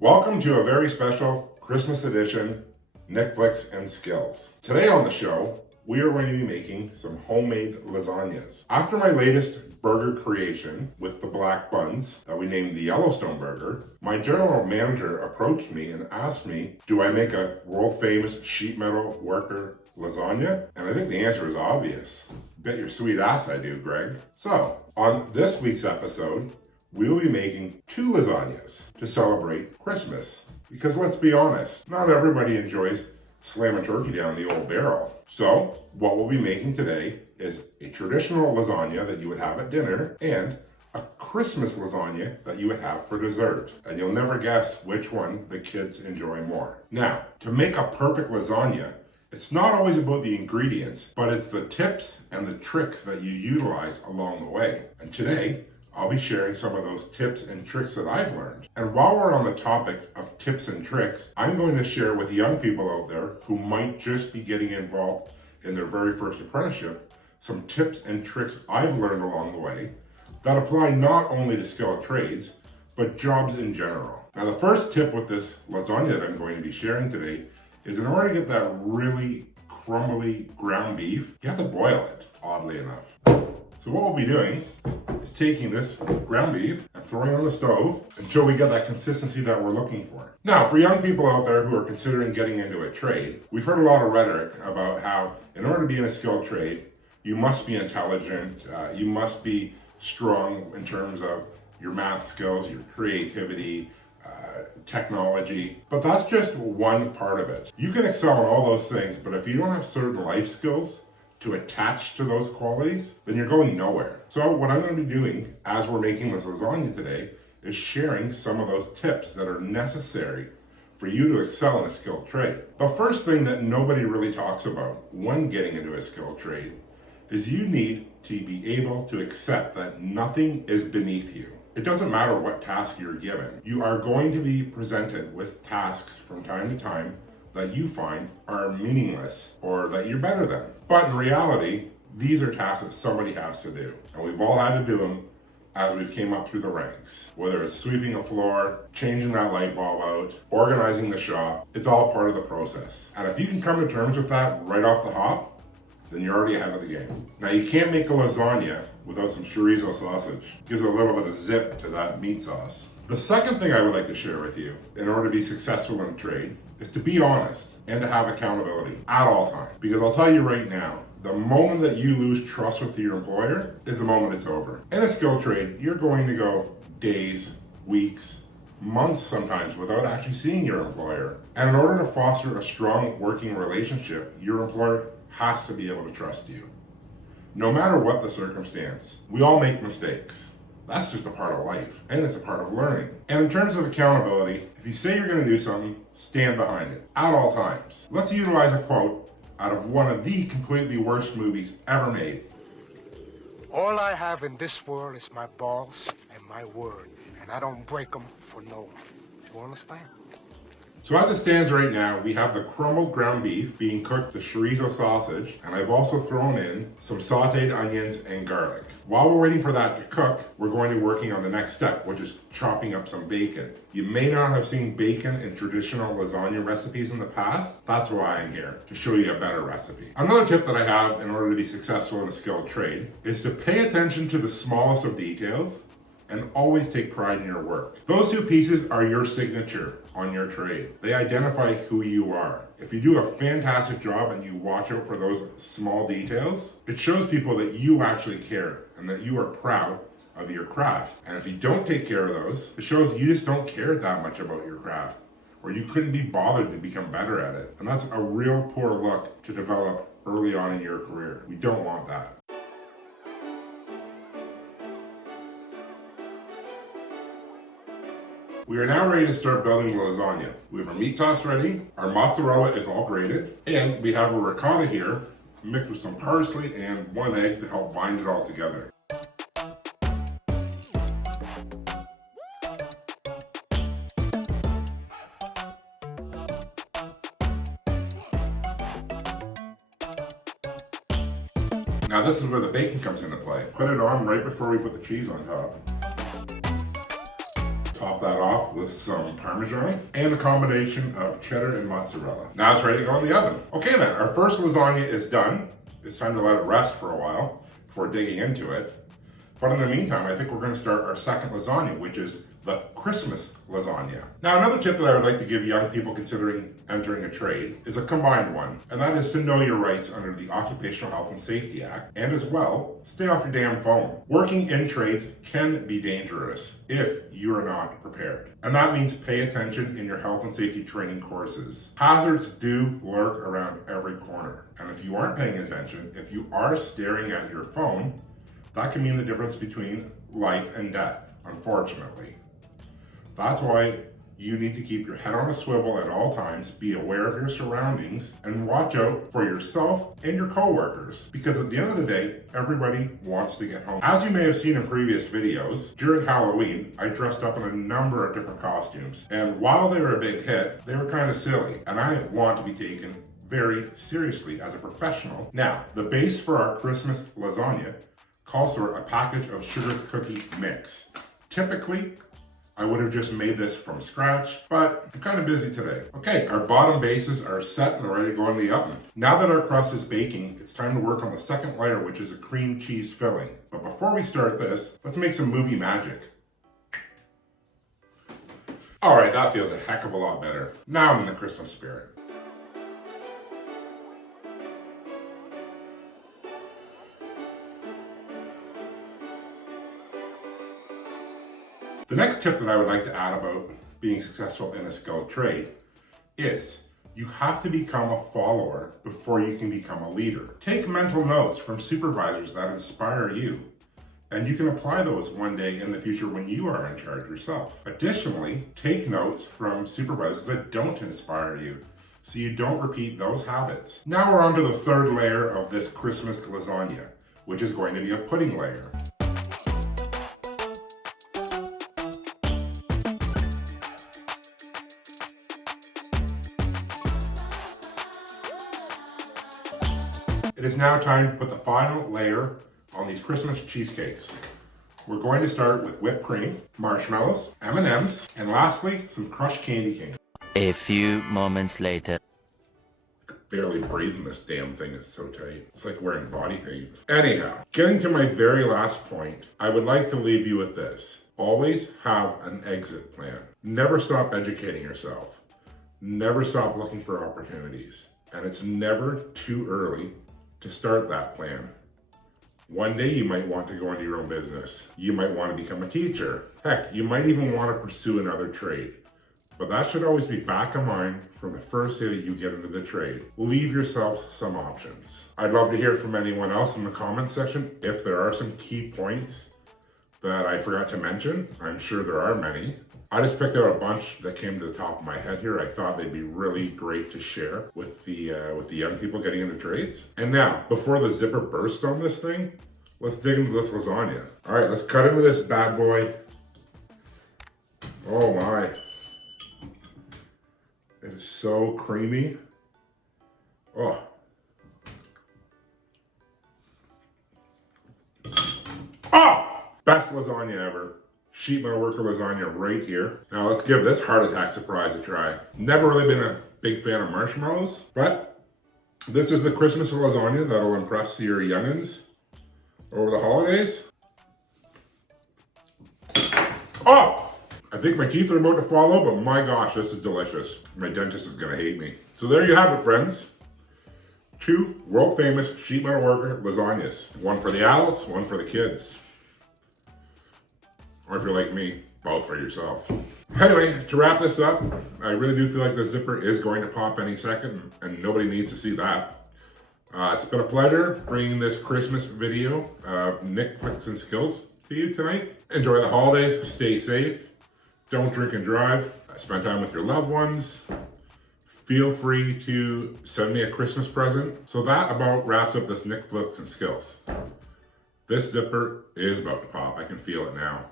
Welcome to a very special Christmas edition, Netflix and Skills. Today on the show, we are going to be making some homemade lasagnas. After my latest burger creation with the black buns that we named the Yellowstone burger, my general manager approached me and asked me, do I make a world famous sheet metal worker lasagna? And I think the answer is obvious. Bet your sweet ass I do, Greg. So, on this week's episode, we will be making 2 lasagnas to celebrate Christmas. Because let's be honest, not everybody enjoys slamming turkey down the old barrel. So, what we'll be making today is a traditional lasagna that you would have at dinner and a Christmas lasagna that you would have for dessert. And you'll never guess which one the kids enjoy more. Now, to make a perfect lasagna, it's not always about the ingredients, but it's the tips and the tricks that you utilize along the way. And today, I'll be sharing some of those tips and tricks that I've learned. And while we're on the topic of tips and tricks, I'm going to share with young people out there who might just be getting involved in their very first apprenticeship some tips and tricks I've learned along the way that apply not only to skilled trades, but jobs in general. Now, the first tip with this lasagna that I'm going to be sharing today is in order to get that really crumbly ground beef, you have to boil it, oddly enough. So what we'll be doing is taking this ground beef and throwing it on the stove until we get that consistency that we're looking for. Now, for young people out there who are considering getting into a trade, we've heard a lot of rhetoric about how in order to be in a skilled trade, you must be intelligent, you must be strong in terms of your math skills, your creativity, technology, but that's just one part of it. You can excel in all those things, but if you don't have certain life skills to attach to those qualities, then you're going nowhere. So what I'm going to be doing as we're making this lasagna today is sharing some of those tips that are necessary for you to excel in a skilled trade. The first thing that nobody really talks about when getting into a skilled trade is you need to be able to accept that nothing is beneath you. It doesn't matter what task you're given. You are going to be presented with tasks from time to time that you find are meaningless or that you're better than. But in reality, these are tasks that somebody has to do. And we've all had to do them as we've came up through the ranks. Whether it's sweeping a floor, changing that light bulb out, organizing the shop, it's all part of the process. And if you can come to terms with that right off the hop, then you're already ahead of the game. Now, you can't make a lasagna without some chorizo sausage. It gives a little bit of zip to that meat sauce. The second thing I would like to share with you in order to be successful in trade is to be honest and to have accountability at all times. Because I'll tell you right now, the moment that you lose trust with your employer is the moment it's over. In a skilled trade, you're going to go days, weeks, months sometimes without actually seeing your employer. And in order to foster a strong working relationship, your employer has to be able to trust you. No matter what the circumstance, we all make mistakes. That's just a part of life, and it's a part of learning. And in terms of accountability, if you say you're going to do something, stand behind it at all times. Let's utilize a quote out of one of the completely worst movies ever made. All I have in this world is my balls and my word, and I don't break them for no one. Do you understand? So as it stands right now, we have the crumbled ground beef being cooked with chorizo sausage, and I've also thrown in some sauteed onions and garlic. While we're waiting for that to cook, we're going to be working on the next step, which is chopping up some bacon. You may not have seen bacon in traditional lasagna recipes in the past. That's why I'm here, to show you a better recipe. Another tip that I have in order to be successful in a skilled trade is to pay attention to the smallest of details and always take pride in your work. Those 2 pieces are your signature on your trade. They identify who you are. If you do a fantastic job and you watch out for those small details, it shows people that you actually care and that you are proud of your craft. And if you don't take care of those, it shows you just don't care that much about your craft, or you couldn't be bothered to become better at it. And that's a real poor look to develop early on in your career. We don't want that. We are now ready to start building the lasagna. We have our meat sauce ready, our mozzarella is all grated, and we have a ricotta here mixed with some parsley and 1 egg to help bind it all together. Now this is where the bacon comes into play. Put it on right before we put the cheese on top. Top that off with some Parmesan and a combination of cheddar and mozzarella. Now it's ready to go in the oven. Okay then, our first lasagna is done. It's time to let it rest for a while before digging into it. But in the meantime, I think we're going to start our second lasagna, which is the Christmas lasagna. Now, another tip that I would like to give young people considering entering a trade is a combined one, and that is to know your rights under the Occupational Health and Safety Act, and as well, stay off your damn phone. Working in trades can be dangerous if you are not prepared. And that means pay attention in your health and safety training courses. Hazards do lurk around every corner, and if you aren't paying attention, if you are staring at your phone, that can mean the difference between life and death, unfortunately. That's why you need to keep your head on a swivel at all times, be aware of your surroundings, and watch out for yourself and your coworkers. Because at the end of the day, everybody wants to get home. As you may have seen in previous videos, during Halloween, I dressed up in a number of different costumes. And while they were a big hit, they were kind of silly. And I want to be taken very seriously as a professional. Now, the base for our Christmas lasagna calls for a package of sugar cookie mix. Typically, I would have just made this from scratch, but I'm kind of busy today. Okay, our bottom bases are set and ready to go in the oven. Now that our crust is baking, it's time to work on the second layer, which is a cream cheese filling. But before we start this, let's make some movie magic. All right, that feels a heck of a lot better. Now I'm in the Christmas spirit. The next tip that I would like to add about being successful in a skilled trade is you have to become a follower before you can become a leader. Take mental notes from supervisors that inspire you, and you can apply those one day in the future when you are in charge yourself. Additionally, take notes from supervisors that don't inspire you, so you don't repeat those habits. Now we're on to the third layer of this Christmas lasagna, which is going to be a pudding layer. It is now time to put the final layer on these Christmas cheesecakes. We're going to start with whipped cream, marshmallows, M&Ms, and lastly, some crushed candy cane. A few moments later. I can barely breathe in this damn thing, it's so tight. It's like wearing body paint. Anyhow, getting to my very last point, I would like to leave you with this. Always have an exit plan. Never stop educating yourself. Never stop looking for opportunities. And it's never too early to start that plan. One day you might want to go into your own business. You might want to become a teacher. Heck, you might even want to pursue another trade. But that should always be back of mind from the first day that you get into the trade. Leave yourself some options. I'd love to hear from anyone else in the comments section if there are some key points that I forgot to mention. I'm sure there are many. I just picked out a bunch that came to the top of my head here. I thought they'd be really great to share with the young people getting into trades. And now, before the zipper bursts on this thing, let's dig into this lasagna. All right, let's cut into this bad boy. Oh my. It is so creamy. Oh. Ah! Best lasagna ever. Sheet metal worker lasagna right here. Now let's give this heart attack surprise a try. Never really been a big fan of marshmallows, but this is the Christmas lasagna that'll impress your youngins over the holidays. Oh! I think my teeth are about to fall out, but my gosh, this is delicious. My dentist is gonna hate me. So there you have it, friends. 2 world famous sheet metal worker lasagnas. One for the adults, one for the kids. Or if you're like me, both for yourself. Anyway, to wrap this up, I really do feel like the zipper is going to pop any second, and nobody needs to see that. It's been a pleasure bringing this Christmas video of Nick Flicks and Skills to you tonight. Enjoy the holidays, stay safe, don't drink and drive, spend time with your loved ones. Feel free to send me a Christmas present. So that about wraps up this Nick Flicks and Skills. This zipper is about to pop, I can feel it now.